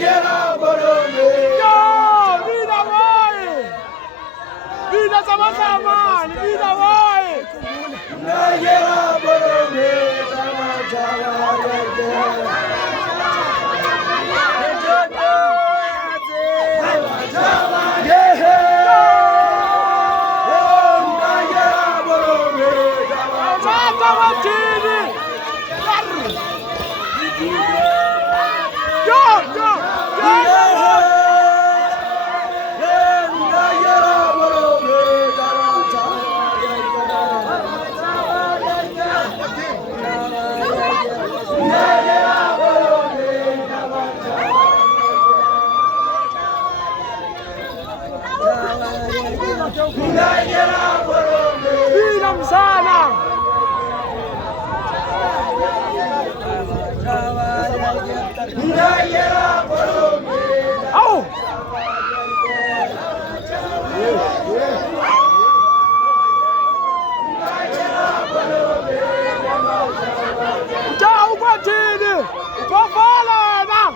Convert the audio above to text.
Vida boy! Vida sama-sama! Vida boy! Bilang sana. Au. Jauh kwa chini. Kwa fala na.